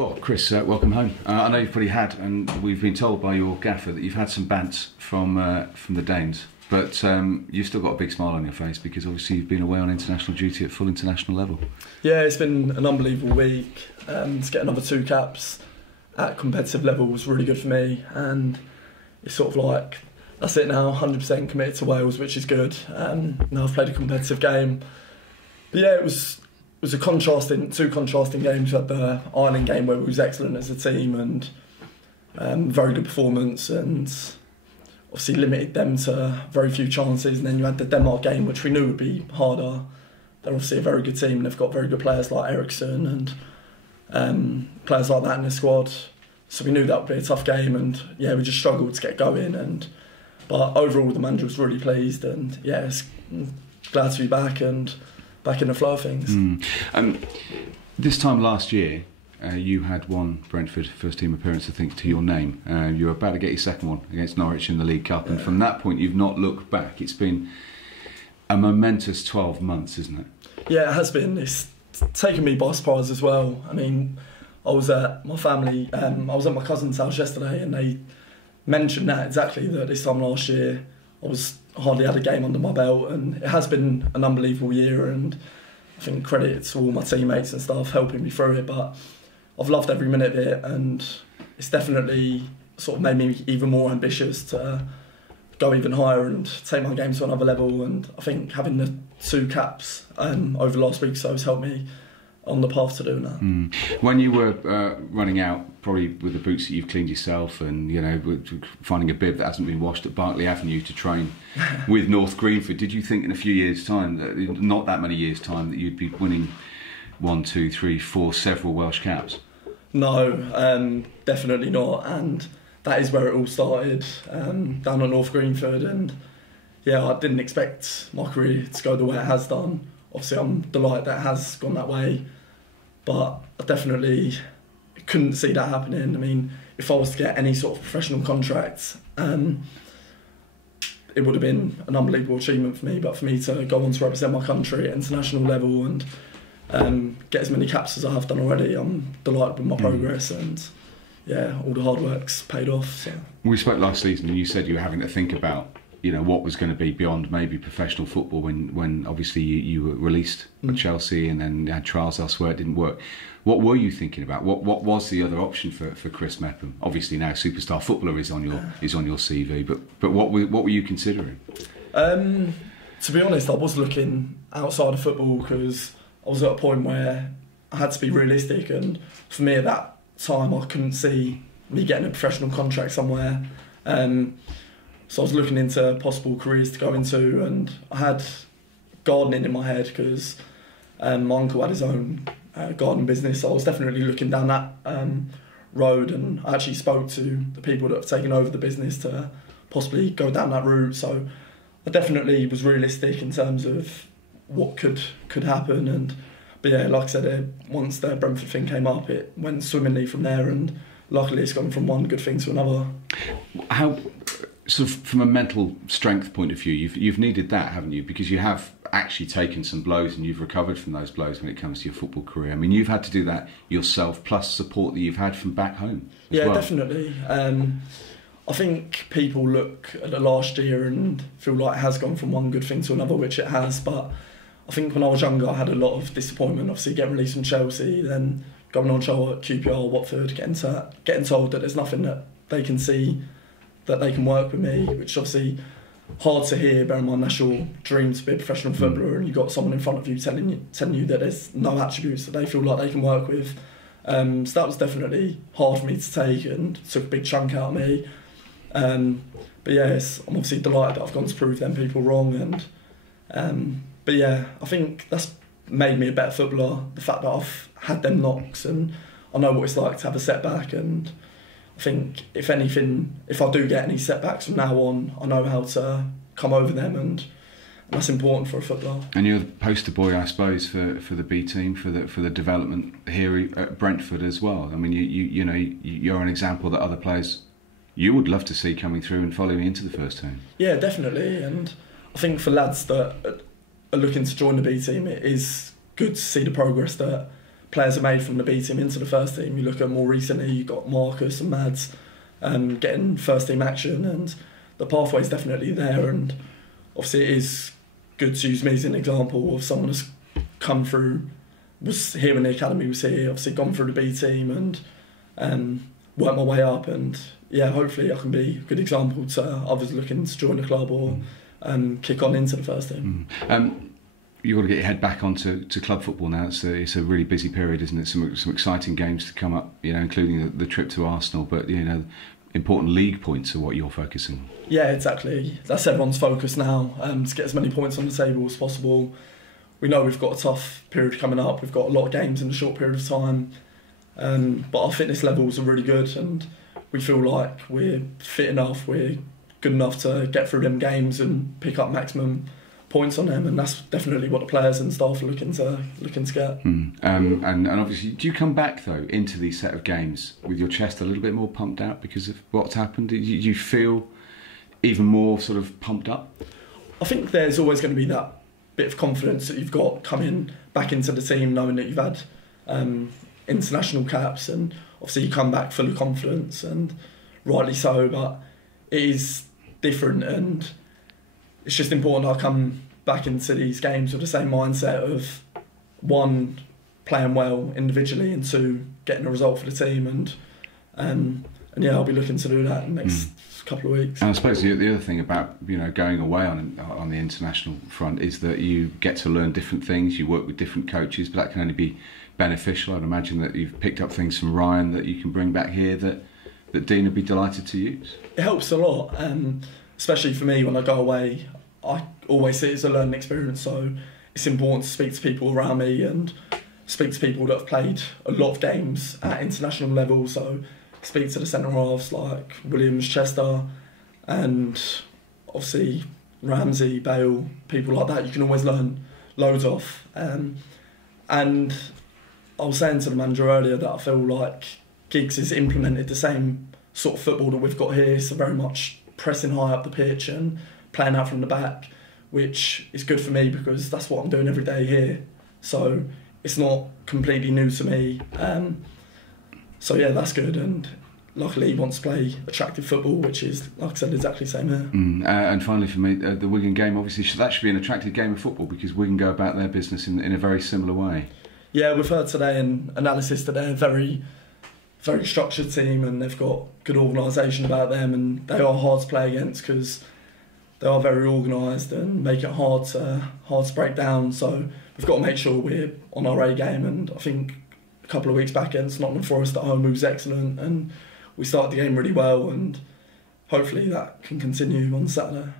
Well, Chris, welcome home. I know you've probably had, and we've been told by your gaffer that you've had some bants from the Danes, but you've still got a big smile on your face because obviously you've been away on international duty at full international level. Yeah, it's been an unbelievable week. To get another 2 caps at competitive level was really good for me, and it's sort of like, that's it now, 100% committed to Wales, which is good. Now I've played a competitive game. But yeah, it was two contrasting games. We had the Ireland game where we was excellent as a team and very good performance, and obviously limited them to very few chances. And then you had the Denmark game, which we knew would be harder. They're obviously a very good team, and they've got very good players like Eriksson and players like that in the squad. So we knew that would be a tough game, and yeah, we just struggled to get going. But overall, the manager was really pleased, and yeah, it's glad to be back and back in the flow of things. This time last year, you had one Brentford first team appearance, I think, to your name. You were about to get your second one against Norwich in the League Cup, and from that point, you've not looked back. It's been a momentous 12 months, isn't it? Yeah, it has been. It's taken me by surprise as well. I mean, I was at my cousin's house yesterday, and they mentioned that exactly, that this time last year I hardly had a game under my belt, and it has been an unbelievable year, and I think credit to all my teammates and stuff helping me through it, but I've loved every minute of it, and it's definitely sort of made me even more ambitious to go even higher and take my game to another level. And I think having the 2 caps over the last week or so has helped me on the path to doing that. When you were running out, probably with the boots that you've cleaned yourself, and you know, finding a bib that hasn't been washed at Berkeley Avenue to train with North Greenford, did you think in a few years' time, not that many years' time, that you'd be winning 1, 2, 3, 4, several Welsh caps? No, definitely not. And that is where it all started, down at North Greenford. And yeah, I didn't expect my career to go the way it has done. Obviously, I'm delighted that it has gone that way, but I definitely couldn't see that happening. I mean, if I was to get any sort of professional contract, it would have been an unbelievable achievement for me. But for me to go on to represent my country at international level and get as many caps as I have done already, I'm delighted with my progress, and yeah, all the hard work's paid off. So. We spoke last season, and you said you were having to think about, you know, what was going to be beyond maybe professional football when obviously you were released from Chelsea, and then you had trials elsewhere, it didn't work. What were you thinking about? What was the other option for Chris Mepham? Obviously now superstar footballer is on your CV, but what were you considering? To be honest, I was looking outside of football because I was at a point where I had to be realistic, and for me at that time I couldn't see me getting a professional contract somewhere. So I was looking into possible careers to go into, and I had gardening in my head because my uncle had his own garden business. So I was definitely looking down that road, and I actually spoke to the people that have taken over the business to possibly go down that route. So I definitely was realistic in terms of what could happen. But yeah, like I said, once the Brentford thing came up, it went swimmingly from there, and luckily it's gone from one good thing to another. How, sort of from a mental strength point of view, you've needed that, haven't you? Because you have actually taken some blows, and you've recovered from those blows when it comes to your football career. I mean, you've had to do that yourself, plus support that you've had from back home as well. Definitely. I think people look at the last year and feel like it has gone from one good thing to another, which it has, but I think when I was younger I had a lot of disappointment, obviously getting released from Chelsea, then going on show at QPR, Watford, getting told that there's nothing that they can see that they can work with me, which is obviously hard to hear, bearing my national dream to be a professional footballer, and you've got someone in front of you telling you that there's no attributes that they feel like they can work with. So that was definitely hard for me to take, and took a big chunk out of me. But yes, I'm obviously delighted that I've gone to prove them people wrong, but yeah, I think that's made me a better footballer, the fact that I've had them knocks and I know what it's like to have a setback. And I think, if anything, if I do get any setbacks from now on, I know how to come over them, and that's important for a footballer. And you're the poster boy, I suppose, for the B team, for the development here at Brentford as well. I mean, you're an example that other players you would love to see coming through and following into the first team. Yeah, definitely. And I think for lads that are looking to join the B team, it is good to see the progress that players are made from the B team into the first team. You look at more recently, you've got Marcus and Mads getting first team action, and the pathway is definitely there. And obviously it is good to use me as an example of someone who's come through, was here when the academy was here, obviously gone through the B team and worked my way up. And yeah, hopefully I can be a good example to others looking to join the club or kick on into the first team. You've got to get your head back onto club football now. It's a really busy period, isn't it? Some exciting games to come up, including the trip to Arsenal. But important league points are what you're focusing on. Yeah, exactly. That's everyone's focus now. To get as many points on the table as possible. We know we've got a tough period coming up. We've got a lot of games in a short period of time. But our fitness levels are really good, and we feel like we're fit enough, we're good enough to get through them games and pick up maximum points on them, and that's definitely what the players and staff are looking to get. And obviously, do you come back though into these set of games with your chest a little bit more pumped out because of what's happened? Do you feel even more sort of pumped up? I think there's always going to be that bit of confidence that you've got coming back into the team, knowing that you've had international caps, and obviously you come back full of confidence, and rightly so. But it is different, and it's just important I come back into these games with the same mindset of, one, playing well individually, and two, getting a result for the team. And yeah, I'll be looking to do that in the next couple of weeks. And I suppose the other thing about going away on the international front is that you get to learn different things. You work with different coaches, but that can only be beneficial. I'd imagine that you've picked up things from Ryan that you can bring back here that Dean would be delighted to use. It helps a lot, especially for me when I go away. I always see it as a learning experience, so it's important to speak to people around me and speak to people that have played a lot of games at international level. So speak to the centre halves like Williams, Chester, and obviously Ramsey, Bale, people like that. You can always learn loads off. And I was saying to the manager earlier that I feel like Giggs has implemented the same sort of football that we've got here, so very much pressing high up the pitch and playing out from the back, which is good for me because that's what I'm doing every day here. So it's not completely new to me. So yeah, that's good, and luckily he wants to play attractive football, which is, like I said, exactly the same here. And finally for me, the Wigan game, obviously that should be an attractive game of football because Wigan go about their business in a very similar way. Yeah, we've heard today in analysis that they're a very, very structured team, and they've got good organisation about them, and they are hard to play against because they are very organised and make it hard to break down. So we've got to make sure we're on our A game, and I think a couple of weeks back against Nottingham Forest at home was excellent, and we started the game really well, and hopefully that can continue on Saturday.